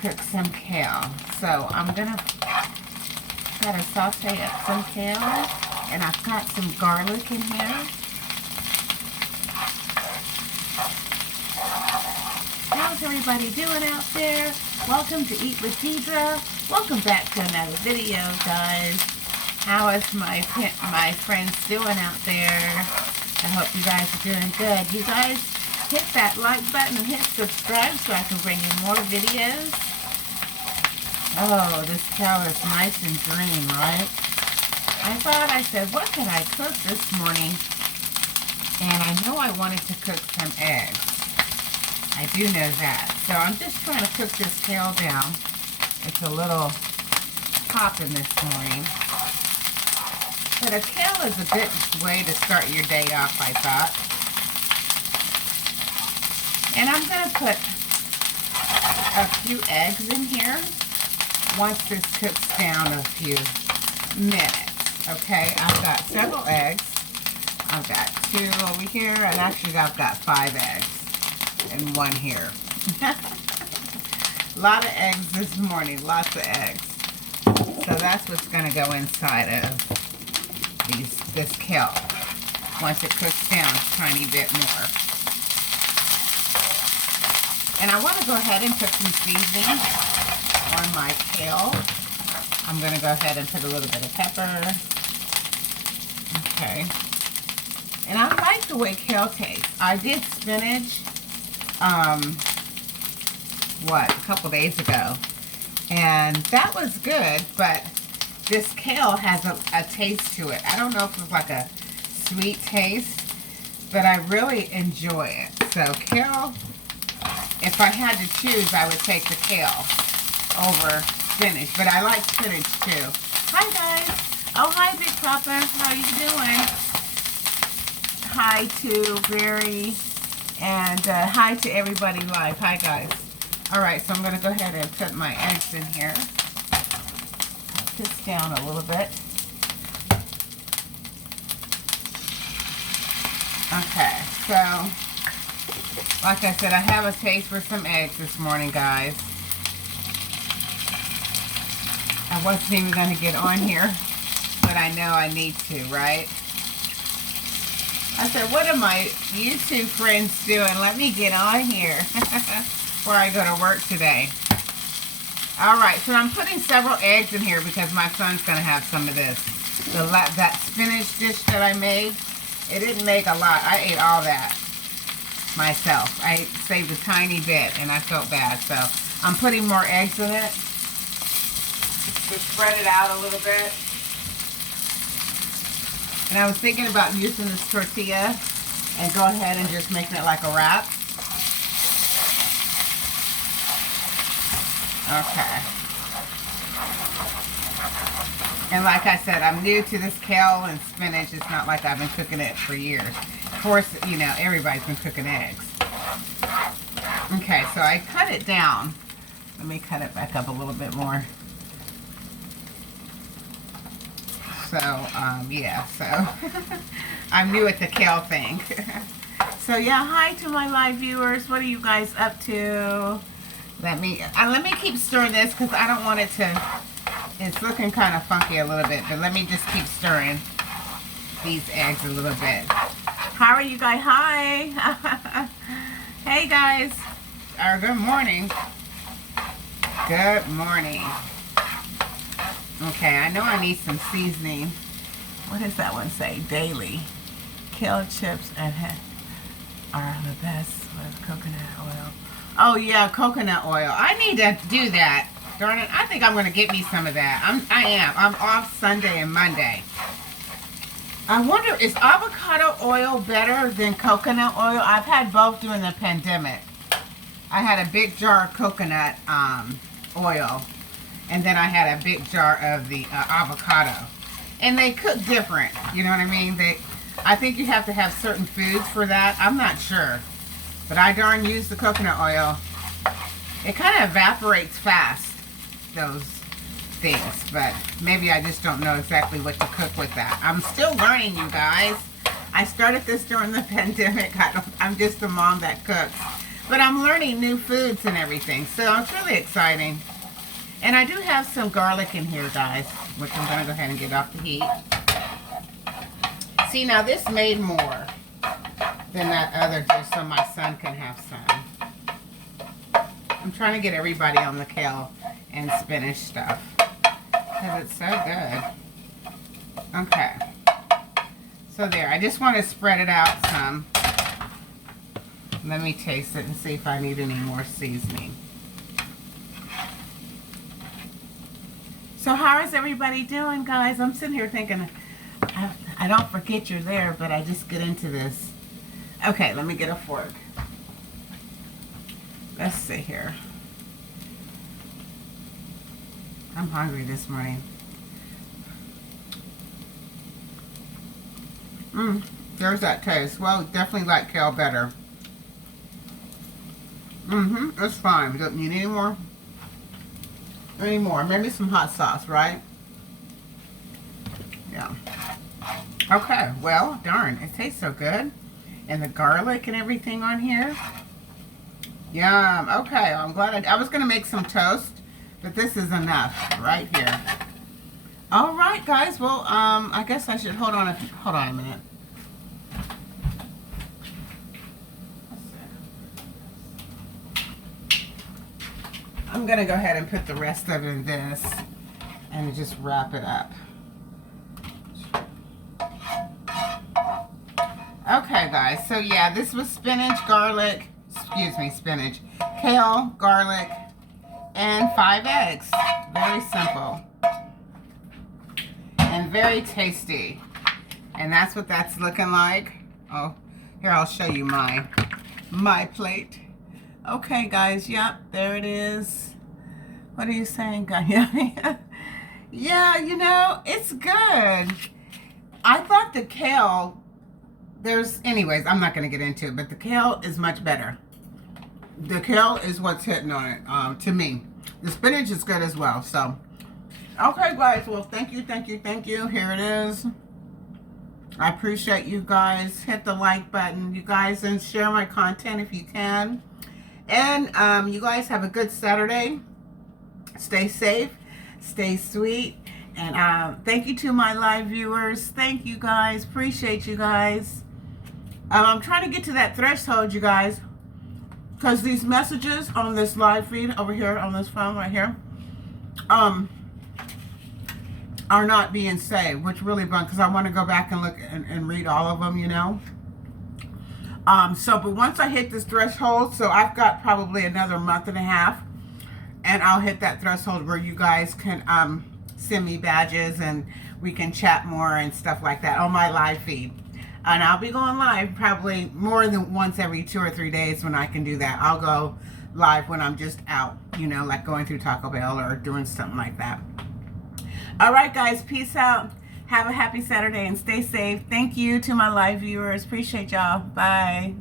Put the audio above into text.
cook some kale. So I'm gonna try to saute up some kale, and I've got some garlic in here. How's everybody doing out there? Welcome to Eat with Deidre. Welcome back to another video, guys. How is my friends doing out there? I hope you guys are doing good. You guys hit that like button and hit subscribe so I can bring you more videos. Oh, this cow is nice and green, right? I said, what could I cook this morning? And I know I wanted to cook some eggs. I do know that. So I'm just trying to cook this kale down. It's a little popping this morning. But a kale is a good way to start your day off, I thought. And I'm going to put a few eggs in here once this cooks down a few minutes. Okay, I've got several eggs. I've got 2 over here, and actually I've got 5 eggs and 1 here. A lot of eggs this morning, lots of eggs. So that's what's going to go inside of this kale once it cooks down a tiny bit more. And I want to go ahead and put some seasoning on my kale. I'm going to go ahead and put a little bit of pepper. Okay. And I like the way kale tastes. I did spinach, a couple days ago. And that was good, but this kale has a taste to it. I don't know if it's like a sweet taste, but I really enjoy it. So kale, if I had to choose, I would take the kale over spinach, but I like spinach too. Hi guys. Oh, hi Big Papa. How you doing? Hi to Barry, and hi to everybody live. Hi guys. All right, so I'm going to go ahead and put my eggs in here. Put this down a little bit. Okay, so like I said, I have a taste for some eggs this morning, guys. I wasn't even going to get on here, but I know I need to, right? I said, what are my YouTube friends doing? Let me get on here before I go to work today. Alright, so I'm putting several eggs in here because my son's going to have some of this. That spinach dish that I made, it didn't make a lot. I ate all that myself. I saved a tiny bit and I felt bad. So I'm putting more eggs in it to spread it out a little bit. And I was thinking about using this tortilla and go ahead and just making it like a wrap. Okay. And like I said, I'm new to this kale and spinach. It's not like I've been cooking it for years. Of course, you know, everybody's been cooking eggs. Okay, so I cut it down. Let me cut it back up a little bit more. So, yeah, so I'm new at the kale thing. So, yeah, hi to my live viewers. What are you guys up to? Let me keep stirring this because I don't want it to, it's looking kind of funky a little bit, but let me just keep stirring these eggs a little bit. How are you guys? Hi. Hey, guys. Good morning. Good morning. Okay, I know I need some seasoning. What does that one say? Daily. Kale chips are the best with coconut oil. Oh yeah, coconut oil. I need to do that. Darn it, I think I'm going to get me some of that. I'm off Sunday and Monday. I wonder, is avocado oil better than coconut oil? I've had both during the pandemic. I had a big jar of coconut oil. And then I had a big jar of the avocado. And they cook different. You know what I mean? I think you have to have certain foods for that. I'm not sure. But I darn use the coconut oil. It kind of evaporates fast, those things. But maybe I just don't know exactly what to cook with that. I'm still learning, you guys. I started this during the pandemic. I'm just a mom that cooks. But I'm learning new foods and everything, so it's really exciting. And I do have some garlic in here, guys, which I'm going to go ahead and get off the heat. See, now this made more than that other dish so my son can have some. I'm trying to get everybody on the kale and spinach stuff because it's so good. Okay. So there, I just want to spread it out some. Let me taste it and see if I need any more seasoning. So how is everybody doing, guys? I'm sitting here thinking, I don't forget you're there, but I just get into this. Okay, let me get a fork. Let's see here. I'm hungry this morning. There's that taste. Well, definitely like kale better. It's fine. Don't need any more? Any more? Maybe some hot sauce, right? Yeah. Okay, well, darn, it tastes so good. And the garlic and everything on here. Yum. Okay, I'm glad I was going to make some toast, but this is enough right here. All right, guys. Well, I guess I should hold on a minute. I'm going to go ahead and put the rest of it in this and just wrap it up. Okay, guys. So, yeah, this was spinach, garlic, spinach, kale, garlic, and 5 eggs. Very simple. And very tasty. And that's what that's looking like. Oh, here, I'll show you my plate. Okay, guys, yep, there it is. What are you saying, guys? Yeah, you know, it's good. I thought the kale, anyways, I'm not going to get into it, but the kale is much better. The kale is what's hitting on it, to me. The spinach is good as well, so. Okay, guys, well, thank you. Here it is. I appreciate you guys. Hit the like button, you guys, and share my content if you can. And you guys have a good Saturday. Stay safe. Stay sweet. And thank you to my live viewers. Thank you, guys. Appreciate you guys. I'm trying to get to that threshold, you guys. Because these messages on this live feed over here, on this phone right here, are not being saved, which really bums, because I want to go back and look and read all of them, you know. But once I hit this threshold, so I've got probably another month and a half, and I'll hit that threshold where you guys can send me badges and we can chat more and stuff like that on my live feed. And I'll be going live probably more than once every 2 or 3 days when I can do that. I'll go live when I'm just out, you know, like going through Taco Bell or doing something like that. All right, guys, peace out. Have a happy Saturday and stay safe. Thank you to my live viewers. Appreciate y'all. Bye.